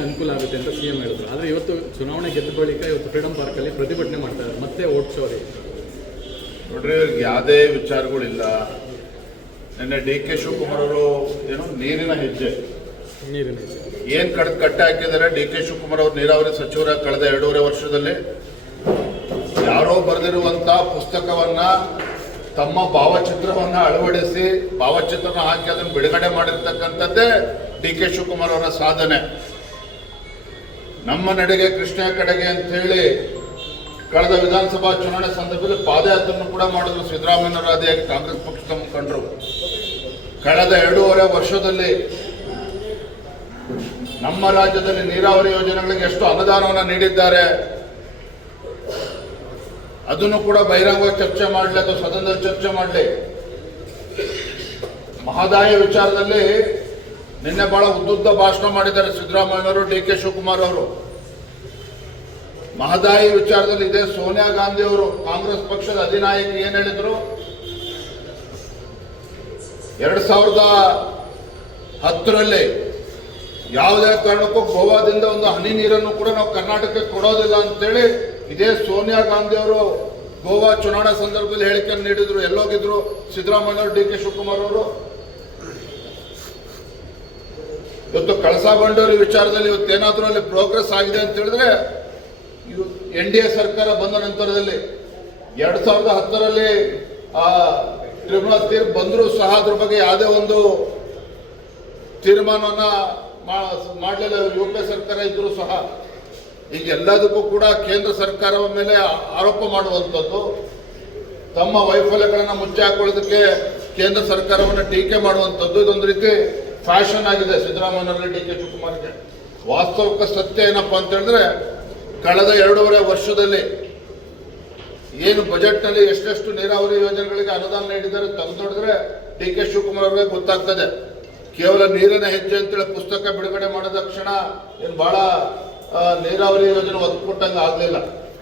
ಪ್ರಚಾರಕ್ಕೆ ಅನುಕೂಲ ಆಗುತ್ತೆ ಅಂತ CM ಹೇಳಿದ್ರು. ಆದರೆ ಇವತ್ತು ಚುನಾವಣೆ ಗೆದ್ದ ಬಳಿಕ ಇವತ್ತು ಫ್ರೀಡಂ ಪಾರ್ಕಲ್ಲಿ ಪ್ರತಿಭಟನೆ ಮಾಡ್ತಾರೆ, ಮತ್ತೆ ಓಟ್ ಶೋ ರೀ. ನೋಡ್ರಿ, ಯಾವುದೇ ವಿಚಾರಗಳಿಲ್ಲ. ನಿನ್ನೆ DK ಶಿವಕುಮಾರ್ ಅವರು ಏನು ನೀರಿನ ಹೆಜ್ಜೆ ಏನ್ ಕಟ್ಟೆ ಹಾಕಿದ್ದಾರೆ. DK ಶಿವಕುಮಾರ್ ಅವರು ನೀರಾವರಿ ಸಚಿವರ ಕಳೆದ 2.5 ವರ್ಷದಲ್ಲಿ ಯಾರೋ ಬರೆದಿರುವಂತ ಪುಸ್ತಕವನ್ನ ತಮ್ಮ ಭಾವಚಿತ್ರವನ್ನ ಅಳವಡಿಸಿ ಭಾವಚಿತ್ರನ ಹಾಕಿ ಅದನ್ನು ಬಿಡುಗಡೆ ಮಾಡಿರ್ತಕ್ಕಂಥದ್ದೇ DK ಶಿವಕುಮಾರ್ ಅವರ ಸಾಧನೆ. ನಮ್ಮ ನಡೆಗೆ ಕೃಷ್ಣ ಕಡೆಗೆ ಅಂತ ಹೇಳಿ ಕಳೆದ ವಿಧಾನಸಭಾ ಚುನಾವಣೆ ಸಂದರ್ಭದಲ್ಲಿ ಪಾದಯಾತ್ರೆಯನ್ನು ಕೂಡ ಮಾಡಿದ್ರು ಸಿದ್ದರಾಮಯ್ಯನವರ ಆದಿಯಾಗಿ ಕಾಂಗ್ರೆಸ್ ಪಕ್ಷದ ಮುಖಂಡರು. ಕಳೆದ 2.5 ವರ್ಷದಲ್ಲಿ ನಮ್ಮ ರಾಜ್ಯದಲ್ಲಿ ನೀರಾವರಿ ಯೋಜನೆಗಳಿಗೆ ಎಷ್ಟು ಅನುದಾನವನ್ನು ನೀಡಿದ್ದಾರೆ ಅದನ್ನು ಕೂಡ ಬಹಿರಂಗವಾಗಿ ಚರ್ಚೆ ಮಾಡಲಿ ಅಥವಾ ಸದನದಲ್ಲಿ ಚರ್ಚೆ ಮಾಡಲಿ. ಮಹದಾಯಿ ವಿಚಾರದಲ್ಲಿ ನಿನ್ನೆ ಬಹಳ ಉದ್ದುದ್ದ ಭಾಷಣ ಮಾಡಿದ್ದಾರೆ ಸಿದ್ದರಾಮಯ್ಯನವರು, DK ಶಿವಕುಮಾರ್ ಅವರು. ಮಹದಾಯಿ ವಿಚಾರದಲ್ಲಿ ಇದೇ ಸೋನಿಯಾ ಗಾಂಧಿ ಅವರು ಕಾಂಗ್ರೆಸ್ ಪಕ್ಷದ ಅಧಿನಾಯಕಿ ಏನ್ ಹೇಳಿದ್ರು, 2010ರಲ್ಲಿ ಯಾವುದೇ ಕಾರಣಕ್ಕೂ ಗೋವಾದಿಂದ ಒಂದು ಹನಿ ನೀರನ್ನು ಕೂಡ ನಾವು ಕರ್ನಾಟಕಕ್ಕೆ ಕೊಡೋದಿಲ್ಲ ಅಂತೇಳಿ ಇದೇ ಸೋನಿಯಾ ಗಾಂಧಿ ಅವರು ಗೋವಾ ಚುನಾವಣಾ ಸಂದರ್ಭದಲ್ಲಿ ಹೇಳಿಕೆಯನ್ನು ನೀಡಿದ್ರು. ಎಲ್ಲೋಗಿದ್ರು ಸಿದ್ದರಾಮಯ್ಯವರು, DK ಶಿವಕುಮಾರ್ ಅವರು? ಇವತ್ತು ಕಳಸಾ ಬಂಡೂರಿ ವಿಚಾರದಲ್ಲಿ ಇವತ್ತೇನಾದ್ರೂ ಅಲ್ಲಿ ಪ್ರೋಗ್ರೆಸ್ ಆಗಿದೆ ಅಂತ ಹೇಳಿದ್ರೆ NDA ಸರ್ಕಾರ ಬಂದ ನಂತರದಲ್ಲಿ 2010ರಲ್ಲಿ ಟ್ರಿಬ್ಯುನಲ್ ತೀರ್ಪು ಬಂದರೂ ಸಹ ಅದ್ರ ಬಗ್ಗೆ ಯಾವುದೇ ಒಂದು ತೀರ್ಮಾನವನ್ನ ಮಾಡಲಿಲ್ಲ UPA ಸರ್ಕಾರ ಇದ್ರೂ ಸಹ. ಈಗ ಎಲ್ಲದಕ್ಕೂ ಕೂಡ ಕೇಂದ್ರ ಸರ್ಕಾರದ ಮೇಲೆ ಆರೋಪ ಮಾಡುವಂಥದ್ದು, ತಮ್ಮ ವೈಫಲ್ಯಗಳನ್ನು ಮುಚ್ಚಿ ಹಾಕೊಳ್ಳೋದಕ್ಕೆ ಕೇಂದ್ರ ಸರ್ಕಾರವನ್ನು ಟೀಕೆ ಮಾಡುವಂಥದ್ದು ಇದೊಂದು ರೀತಿ ಫ್ಯಾಷನ್ ಆಗಿದೆ ಸಿದ್ದರಾಮಯ್ಯನವರಲ್ಲಿ, DK ಶಿವಕುಮಾರ್ಗೆ. ವಾಸ್ತವಿಕ ಸತ್ಯ ಏನಪ್ಪಾ ಅಂತ ಹೇಳಿದ್ರೆ ಕಳೆದ 2.5 ವರ್ಷದಲ್ಲಿ ಏನು ಬಜೆಟ್ನಲ್ಲಿ ಎಷ್ಟೆಷ್ಟು ನೀರಾವರಿ ಯೋಜನೆಗಳಿಗೆ ಅನುದಾನ ನೀಡಿದ್ದಾರೆ ತೆಗೆದು ನೋಡಿದ್ರೆ DK ಶಿವಕುಮಾರ್ ಅವರಿಗೆ ಗೊತ್ತಾಗ್ತದೆ. ಕೇವಲ ನೀರಿನ ಹೆಜ್ಜೆ ಅಂತೇಳಿ ಪುಸ್ತಕ ಬಿಡುಗಡೆ ಮಾಡಿದ ಕ್ಷಣ ಏನು ಬಹಳ ನೀರಾವರಿ ಯೋಜನೆ ಒತ್ತು ಕೊಟ್ಟಂಗೆ ಆಗಲಿಲ್ಲ.